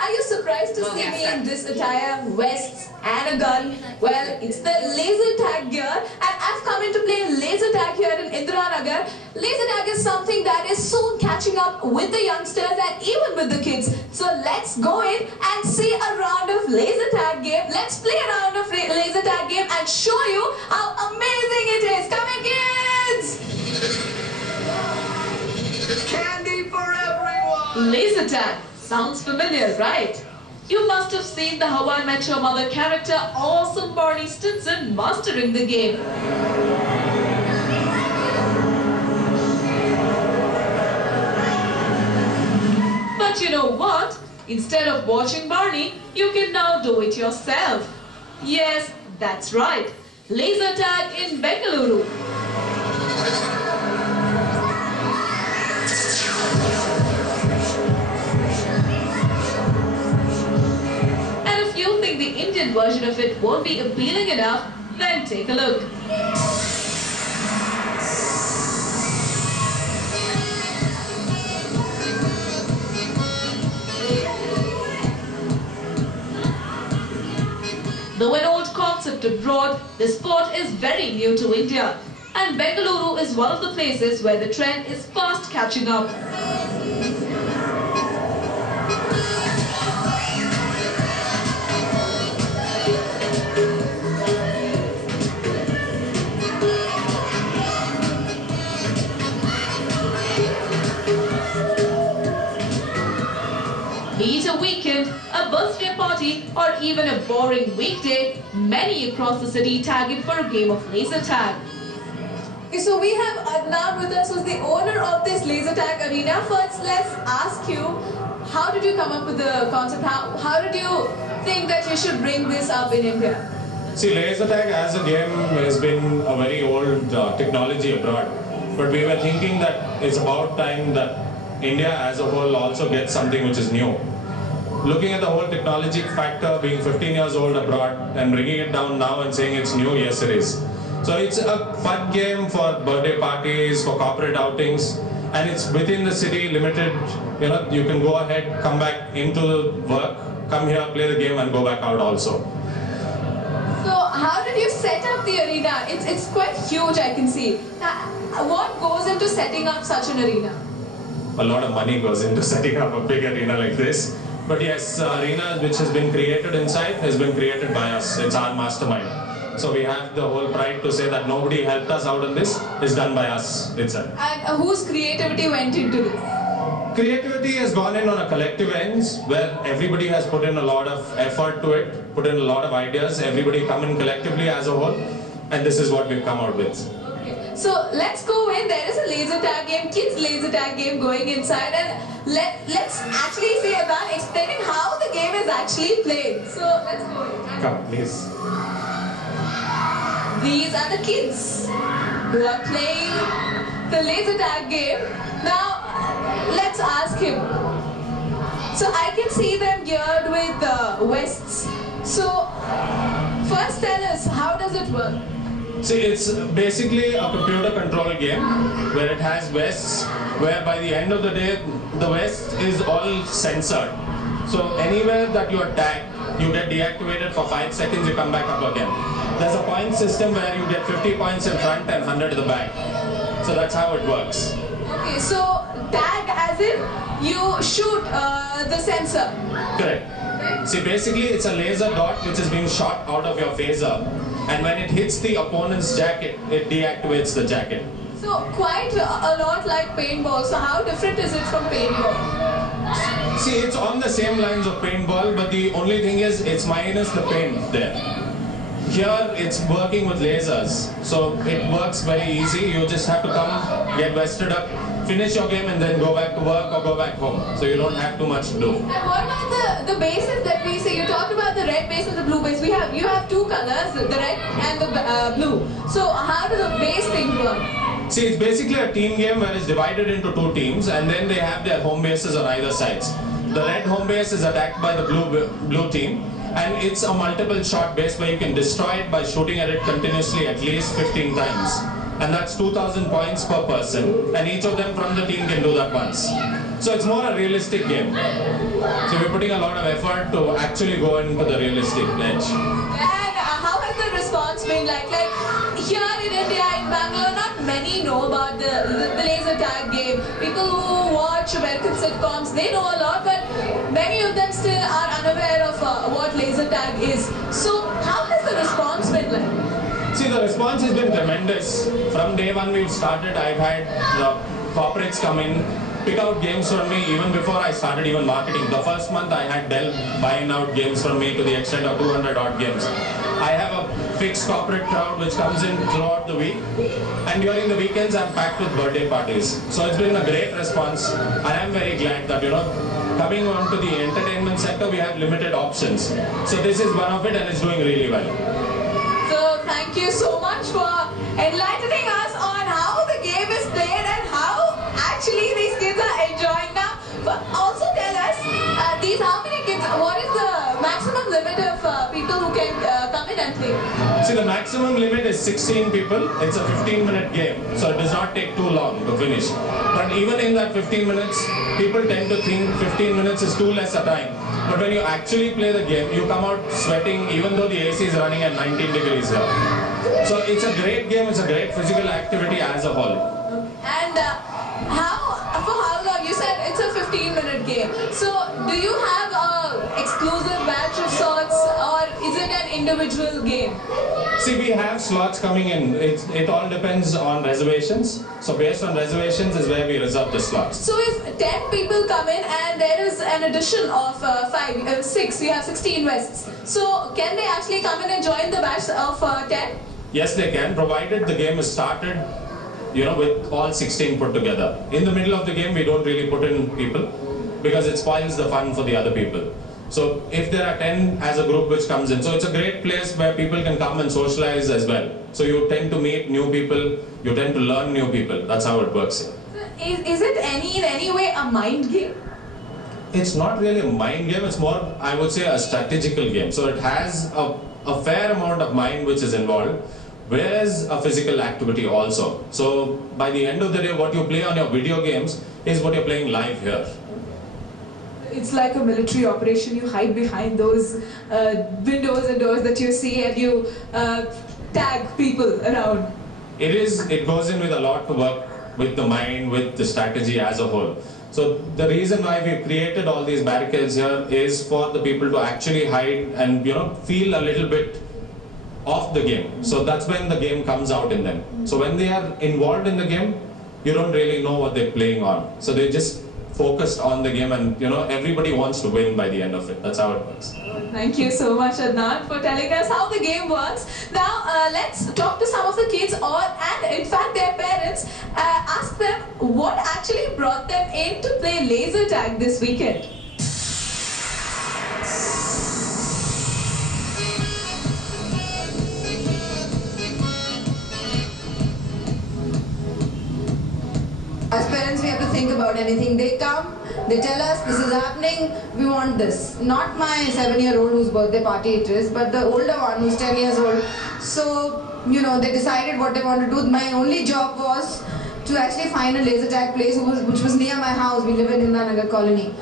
Are you surprised to see me in this attire, vests and a gun? Well, it's the laser tag gear, and I've come in to play laser tag here in Indiranagar. Laser tag is something that is soon catching up with the youngsters and even with the kids. So let's go in and see a round of laser tag game. Let's play a round of laser tag game and show you how amazing it is. Come in, kids! Candy for everyone! Laser tag. Sounds familiar, right? You must have seen the How I Met Your Mother character awesome Barney Stinson mastering the game. But you know what? Instead of watching Barney, you can now do it yourself. Yes, that's right. Laser tag in Bengaluru. The Indian version of it won't be appealing enough, then take a look. Though an old concept abroad, the sport is very new to India, and Bengaluru is one of the places where the trend is fast catching up. Be it a weekend, a birthday party, or even a boring weekday, many across the city tag it for a game of laser tag. Okay, so we have Adnan with us, who's the owner of this laser tag arena. First, let's ask you, how did you come up with the concept? How did you think that you should bring this up in India? See, laser tag as a game has been a very old technology abroad. But we were thinking that it's about time that India as a whole also gets something which is new. Looking at the whole technology factor, being 15 years old abroad and bringing it down now and saying it's new, yes it is. So it's a fun game for birthday parties, for corporate outings, and it's within the city, limited. You know, you can go ahead, come back into work, come here, play the game and go back out also. So how did you set up the arena? It's quite huge, I can see. What goes into setting up such an arena? A lot of money goes into setting up a big arena like this. But yes, arena which has been created inside has been created by us. It's our mastermind. So we have the whole pride to say that nobody helped us out in this. It's done by us itself. And whose creativity went into this? Creativity has gone in on a collective ends where everybody has put in a lot of effort to it, put in a lot of ideas. Everybody come in collectively as a whole, and this is what we've come out with. So let's go in. There is a laser tag game, kids laser tag game going inside, and let's actually see Adnan explaining how the game is actually played. So let's go in. Come, please. These are the kids who are playing the laser tag game. Now let's ask him. So I can see them geared with vests. So first tell us, how does it work? See, it's basically a computer control game where it has vests, where by the end of the day, the vest is all censored. So anywhere that you are tagged, you get deactivated for 5 seconds, you come back up again. There's a point system where you get 50 points in front and 100 at the back. So that's how it works. Okay, so tag as in you shoot the sensor. Correct. See, basically it's a laser dot which is being shot out of your phaser. And when it hits the opponent's jacket, it deactivates the jacket. So quite a lot like paintball. So how different is it from paintball? See, it's on the same lines of paintball, but the only thing is it's minus the paint there. Here it's working with lasers. So it works very easy. You just have to come, get vested up, finish your game and then go back to work or go back home. So you don't have too much to do. And what about the bases that we see? You talked about the red base and the blue base. You have two colors, the red and the blue. So how do the base things work? See, it's basically a team game where it's divided into 2 teams and then they have their home bases on either sides. The red home base is attacked by the blue team, and it's a multiple shot base where you can destroy it by shooting at it continuously at least 15 times. And that's 2,000 points per person, and each of them from the team can do that once. So it's more a realistic game. So we're putting a lot of effort to actually go into the realistic edge. And how has the response been like? Like here in India, in Bangalore, not many know about the laser tag game. People who watch American sitcoms, they know a lot, but many of them still are unaware of what laser tag is. So how has the response been like? See, the response has been tremendous. From day one we've started, I've had the corporates come in, pick out games from me even before I started even marketing. The first month I had Dell buying out games from me to the extent of 200 odd games. I have a fixed corporate crowd which comes in throughout the week, and during the weekends I'm packed with birthday parties. So it's been a great response, and I'm very glad that, coming on to the entertainment sector, we have limited options. So this is one of it, and it's doing really well. So thank you so much for enlightening us on how the game is played and how actually these kids are enjoying now. But also tell us, how many kids, what is the maximum limit of people who can come in and play? See, the maximum limit is 16 people. It's a 15-minute game, so it does not take too long to finish. But even in that 15 minutes, people tend to think 15 minutes is too less a time. But when you actually play the game, you come out sweating even though the AC is running at 19 degrees here. So it's a great game, it's a great physical activity as a whole. And for how long? You said it's a 15-minute game. So do you have an exclusive batch of sorts, or is it an individual game? See, we have slots coming in. It all depends on reservations. So based on reservations is where we reserve the slots. So if 10 people come in and there is an addition of 6, you have 16 Wests. So can they actually come in and join the batch of 10? Yes, they can, provided the game is started, with all 16 put together. In the middle of the game, we don't really put in people because it spoils the fun for the other people. So if there are 10 as a group which comes in, so it's a great place where people can come and socialize as well. So you tend to meet new people, you tend to learn new people. That's how it works here. Is it in any way a mind game? It's not really a mind game, it's more, I would say, a strategical game. So it has a fair amount of mind which is involved, whereas a physical activity also. So by the end of the day, what you play on your video games is what you're playing live here. It's like a military operation. You hide behind those windows and doors that you see, and you tag people around. It goes in with a lot to work with the mind, with the strategy as a whole. So the reason why we created all these barricades here is for the people to actually hide and feel a little bit of the game. So that's when the game comes out in them. So when they are involved in the game, you don't really know what they're playing on. So they just focused on the game, and everybody wants to win by the end of it. That's how it works. Thank you so much, Adnan, for telling us how the game works. Now let's talk to some of the kids, and in fact their parents. Ask them what actually brought them in to play laser tag this weekend. As parents, we have to think about anything. They come, they tell us this is happening, we want this. Not my 7-year-old whose birthday party it is, but the older one who's 10 years old. So, they decided what they want to do. My only job was to actually find a laser tag place which was near my house. We live in Indanagar colony.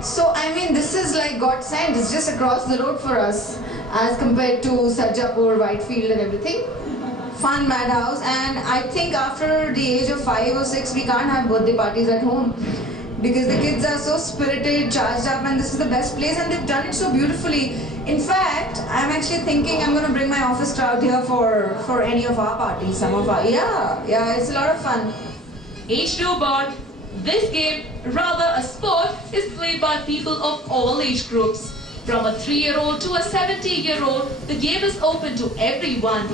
So, this is like God sent. It's just across the road for us as compared to Sarjapur, Whitefield and everything. Fun madhouse, and I think after the age of 5 or 6 we can't have birthday parties at home because the kids are so spirited, charged up, and this is the best place, and they've done it so beautifully. In fact, I'm actually thinking I'm going to bring my office crowd here for any of our parties, some of our, yeah, it's a lot of fun. Age no bond. This game, rather a sport, is played by people of all age groups. From a 3-year-old to a 70-year-old, the game is open to everyone.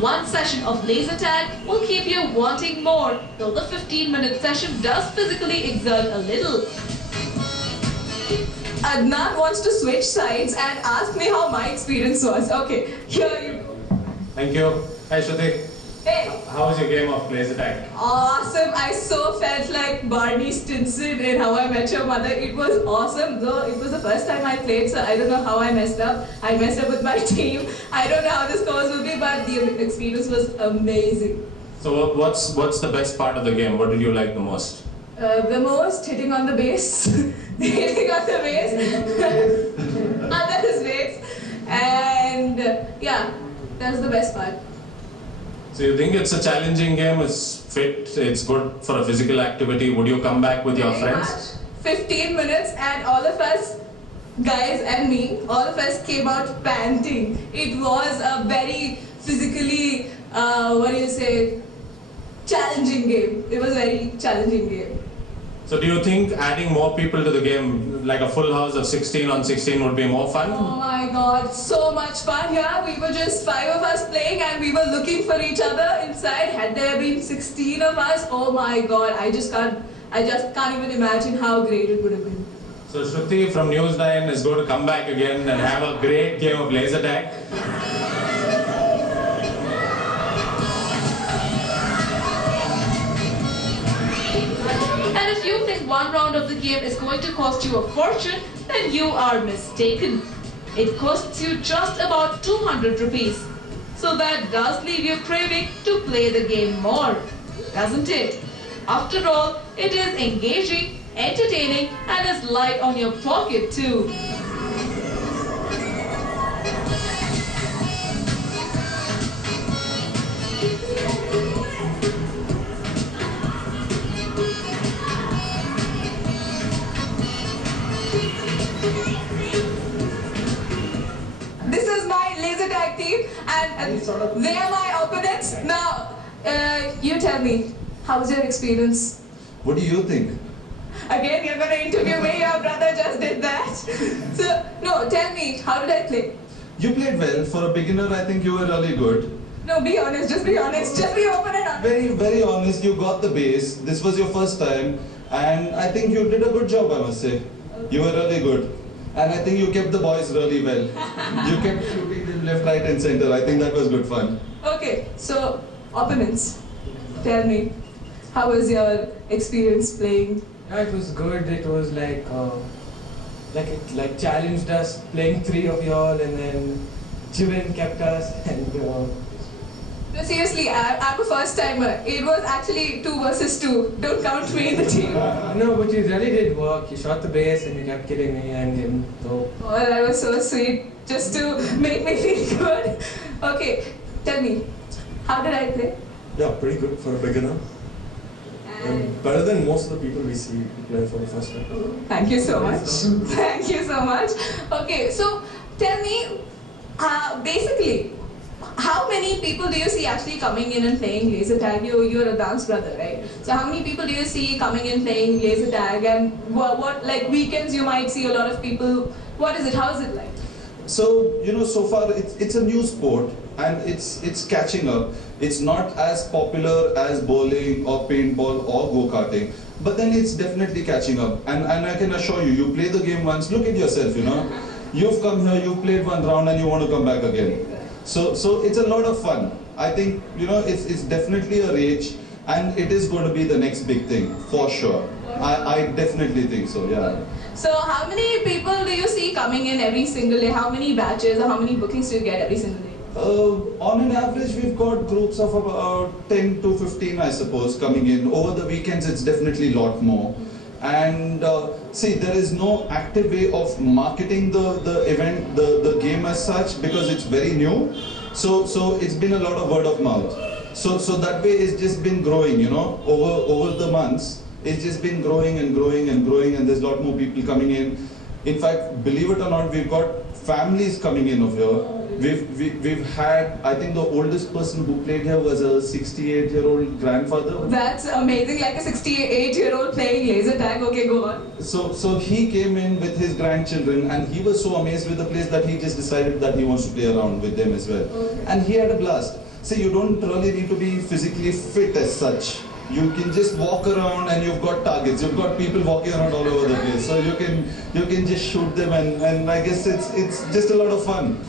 One session of laser tag will keep you wanting more, though the 15-minute session does physically exert a little. Adnan wants to switch sides and ask me how my experience was. Okay, here you go. Thank you. Hi, Shruti. Hey! How was your game of laser tag? Awesome! I so felt like Barney Stinson in How I Met Your Mother. It was awesome, though it was the first time I played, so I don't know how I messed up. I messed up with my team. I don't know how the scores will be, but the experience was amazing. So what's the best part of the game? What did you like the most? The most hitting on the base, hitting on the base, under his base, and yeah, that's the best part. So you think it's a challenging game, it's fit, it's good for a physical activity. Would you come back with your Very friends? much. 15 minutes and all of us, guys and me, all of us came out panting. It was a very physically, challenging game. It was a very challenging game. So do you think adding more people to the game, like a full house of 16 on 16 would be more fun? Oh my god, so much fun here. We were just 5 of us playing and we were looking for each other inside. Had there been 16 of us, oh my god, I just can't even imagine how great it would have been. So Shruti from News 9 is going to come back again and have a great game of laser tag. And if you think one round of the game is going to cost you a fortune, then you are mistaken. It costs you just about 200 rupees. So that does leave you craving to play the game more, doesn't it? After all, it is engaging, entertaining, and is light on your pocket too. This is my laser tag team and they are my opponents. Now, you tell me, how was your experience? What do you think? Again, you're going to interview me, your brother just did that. So, no, tell me, how did I play? You played well. For a beginner, I think you were really good. No, be honest, just be honest, just be open and honest. Very, very honest. You got the base. This was your first time. And I think you did a good job, I must say. You were really good. And I think you kept the boys really well. You kept shooting them left, right and center. I think that was good fun. Okay, so, opponents, tell me, how was your experience playing? Yeah, it was good. It was like it challenged us playing 3 of y'all, and then Jivan kept us. And No, seriously, I'm a first timer. It was actually 2 versus 2. Don't count me in the team. no, but you really did work. You shot the base, and you kept killing me and him. So Oh, that was so sweet, just to make me feel good. Okay, tell me, how did I play? Yeah, pretty good for a beginner. And better than most of the people we see play for the first time. Thank you so much. Thank you so much. Okay, so tell me, basically, how many people do you see actually coming in and playing laser tag? You're a dance brother, right? So how many people do you see coming in playing laser tag? And what like weekends you might see a lot of people. What is it? How is it like? So, so far it's a new sport and it's catching up. It's not as popular as bowling or paintball or go-karting, but then it's definitely catching up. And I can assure you, you play the game once, look at yourself, You've come here, you've played 1 round and you want to come back again. So it's a lot of fun. I think, it's definitely a rage and it is going to be the next big thing, for sure. I definitely think so, yeah. So how many people do you see coming in every single day? How many batches or how many bookings do you get every single day? On an average, we've got groups of about 10 to 15, I suppose, coming in. Over the weekends, it's definitely a lot more. And see, there is no active way of marketing the event, the game as such, because it's very new. So it's been a lot of word of mouth. So that way it's just been growing, over the months. It's just been growing and growing and growing, and there's a lot more people coming in. In fact, believe it or not, we've got families coming in over here. We've had, I think the oldest person who played here was a 68-year-old grandfather. That's amazing, like a 68-year-old playing laser tag. Okay, go on. So he came in with his grandchildren and he was so amazed with the place that he just decided that he wants to play around with them as well. Okay. And he had a blast. See, you don't really need to be physically fit as such. You can just walk around and you've got targets. You've got people walking around all over the place. So you can just shoot them and I guess it's just a lot of fun.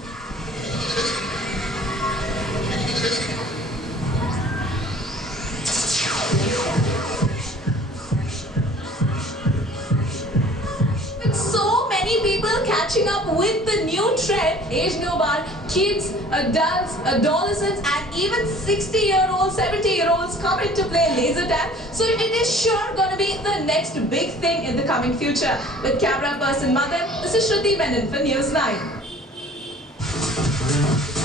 with the new trend, age no bar, kids, adults, adolescents, and even 60-year-olds, 70-year-olds come in to play laser tag. So it is sure going to be the next big thing in the coming future. With camera person Madan, this is Shruti Menon for News 9.